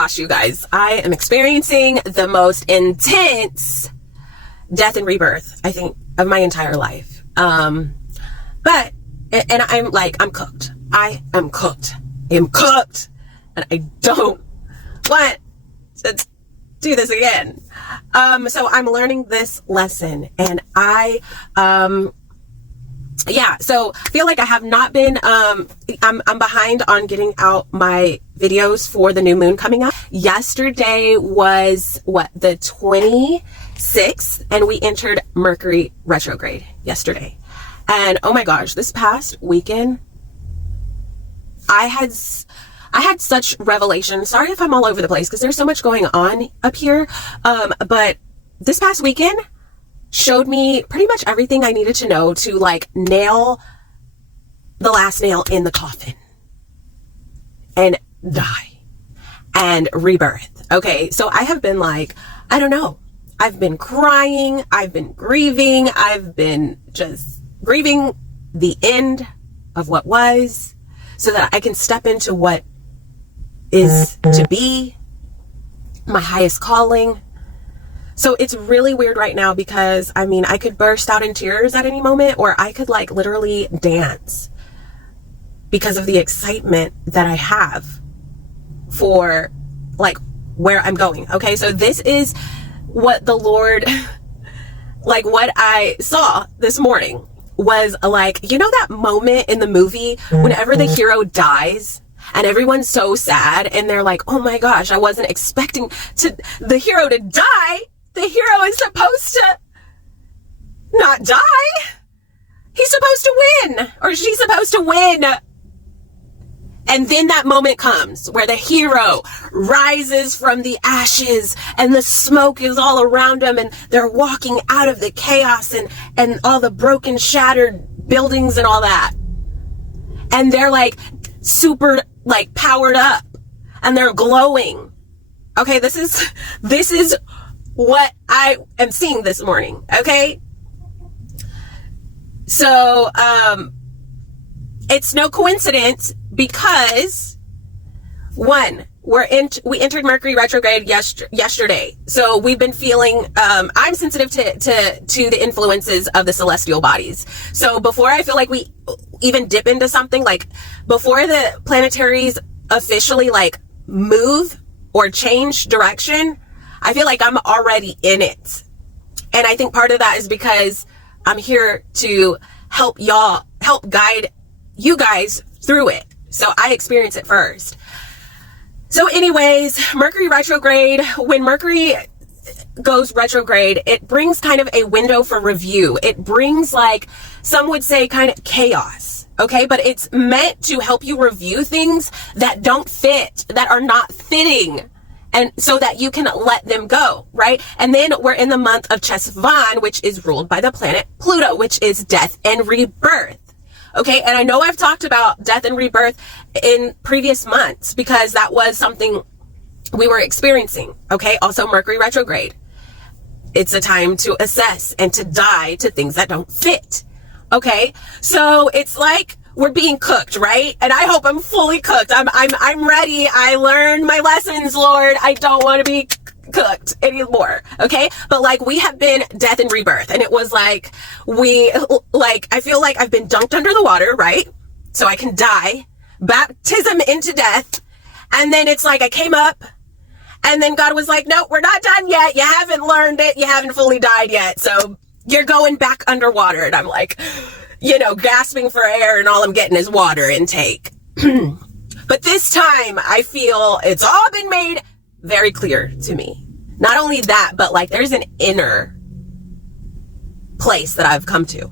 gosh, you guys, I am experiencing the most intense death and rebirth, I think, of my entire life. And I'm like, I'm cooked. I am cooked. I am cooked. And I don't want to do this again. So I'm learning this lesson, and so I feel like I have not been, I'm behind on getting out my videos for the new moon coming up. Yesterday was the 26th, and we entered Mercury retrograde yesterday. And oh my gosh, this past weekend, I had such revelation. Sorry if I'm all over the place because there's so much going on up here. But this past weekend showed me pretty much everything I needed to know to like nail the last nail in the coffin and die and rebirth. Okay. So I have been like, I don't know. I've been crying. I've been grieving. I've been just grieving the end of what was so that I can step into what is to be my highest calling. So it's really weird right now because I mean, I could burst out in tears at any moment, or I could like literally dance because of the excitement that I have for like where I'm going. Okay. So this is what the Lord, like what I saw this morning was like, you know, that moment in the movie whenever the hero dies and everyone's so sad and they're like, oh my gosh, I wasn't expecting the hero to die. The hero is supposed to not die. He's supposed to win, or she's supposed to win. And then that moment comes where the hero rises from the ashes and the smoke is all around them and they're walking out of the chaos and all the broken, shattered buildings and all that. And they're like super like powered up and they're glowing. Okay, this is what I am seeing this morning. Okay. So, it's no coincidence because one, we entered Mercury retrograde yesterday. So we've been feeling, I'm sensitive to the influences of the celestial bodies. So before I feel like we even dip into something, like before the planetaries officially like move or change direction, I feel like I'm already in it. And I think part of that is because I'm here to help guide you guys through it. So I experience it first. So anyways, Mercury retrograde, when Mercury goes retrograde, it brings kind of a window for review. It brings, like some would say, kind of chaos. Okay. But it's meant to help you review things that don't fit, that are not fitting. And so that you can let them go, right? And then we're in the month of Chesvan, which is ruled by the planet Pluto, which is death and rebirth. Okay. And I know I've talked about death and rebirth in previous months because that was something we were experiencing. Okay. Also Mercury retrograde. It's a time to assess and to die to things that don't fit. Okay. So it's like we're being cooked, right? And I hope I'm fully cooked. I'm ready. I learned my lessons, Lord. I don't want to be cooked anymore. Okay. But like we have been death and rebirth, and it was like, I feel like I've been dunked under the water, right? So I can die, baptism into death. And then it's like I came up and then God was like, no, we're not done yet. You haven't learned it. You haven't fully died yet. So you're going back underwater. And I'm like, gasping for air, and all I'm getting is water intake. But this time I feel it's all been made very clear to me. Not only that, but like there's an inner place that I've come to,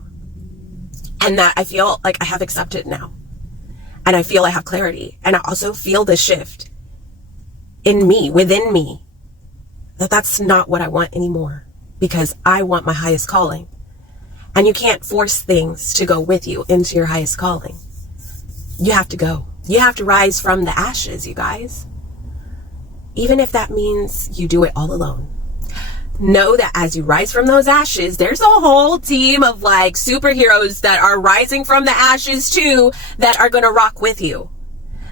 and that I feel like I have accepted now. And I feel I have clarity. And I also feel the shift in me, within me, that's not what I want anymore, because I want my highest calling. And you can't force things to go with you into your highest calling. You have to go. You have to rise from the ashes, you guys. Even if that means you do it all alone. Know that as you rise from those ashes, there's a whole team of like superheroes that are rising from the ashes too, that are going to rock with you.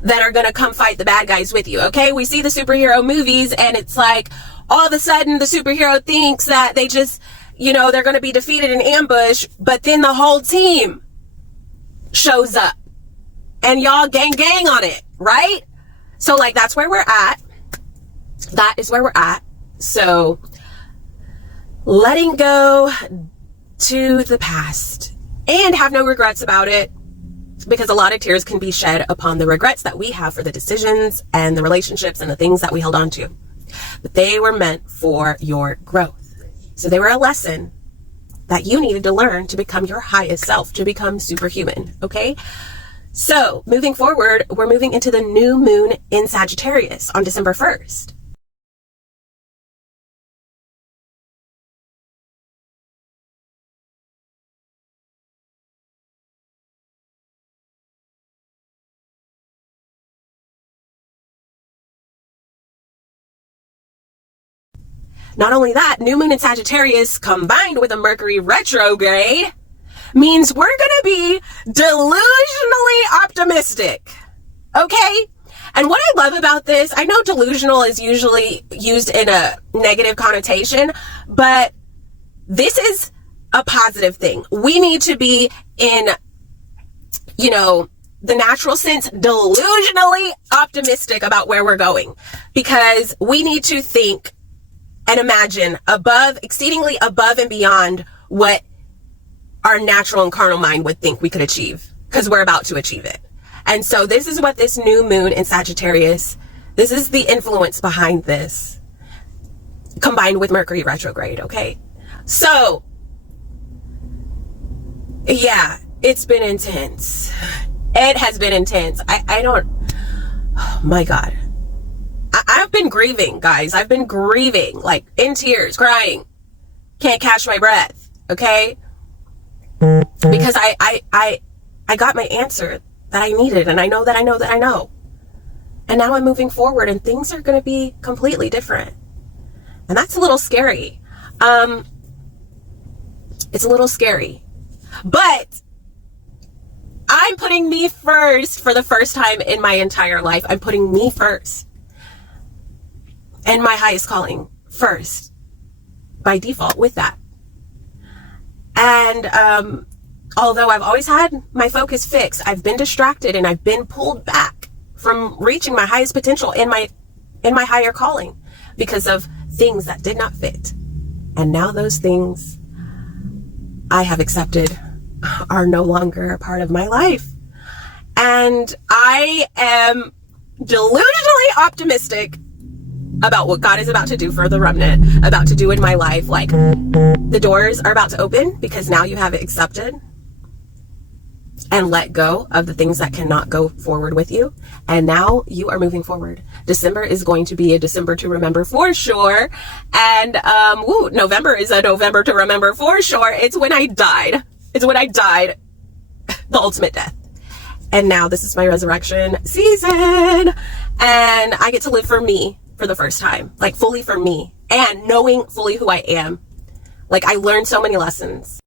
that are going to come fight the bad guys with you. Okay. We see the superhero movies and it's like all of a sudden the superhero thinks that they just, they're going to be defeated in ambush, but then the whole team shows up and y'all gang on it. Right. So like, that's where we're at. That is where we're at. So letting go to the past and have no regrets about it, because a lot of tears can be shed upon the regrets that we have for the decisions and the relationships and the things that we held on to. But they were meant for your growth. So they were a lesson that you needed to learn to become your highest self, to become superhuman. Okay. So moving forward, we're moving into the new moon in Sagittarius on December 1st. Not only that, new moon in Sagittarius combined with a Mercury retrograde means we're going to be delusionally optimistic. Okay? And what I love about this, I know delusional is usually used in a negative connotation, but this is a positive thing. We need to be in, the natural sense, delusionally optimistic about where we're going, because we need to think and imagine exceedingly above and beyond what our natural and carnal mind would think we could achieve, because we're about to achieve it. And so this is what this new moon in Sagittarius, this is the influence behind this, combined with Mercury retrograde. Okay. So yeah, it's been intense. It has been intense. Oh my God. I've been grieving, guys. I've been grieving, like in tears, crying. Can't catch my breath. Okay. Because I got my answer that I needed, and I know that I know that I know. And now I'm moving forward and things are going to be completely different. And that's a little scary. It's a little scary, but I'm putting me first for the first time in my entire life. I'm putting me first. And my highest calling first by default with that. And although I've always had my focus fixed, I've been distracted and I've been pulled back from reaching my highest potential in my higher calling because of things that did not fit. And now those things I have accepted are no longer a part of my life. And I am delusionally optimistic about what God is about to do for the remnant, about to do in my life. Like, the doors are about to open because now you have it accepted and let go of the things that cannot go forward with you. And now you are moving forward. December is going to be a December to remember for sure. And November is a November to remember for sure. It's when I died. The ultimate death. And now this is my resurrection season. And I get to live for me for the first time, like fully for me, and knowing fully who I am. Like, I learned so many lessons.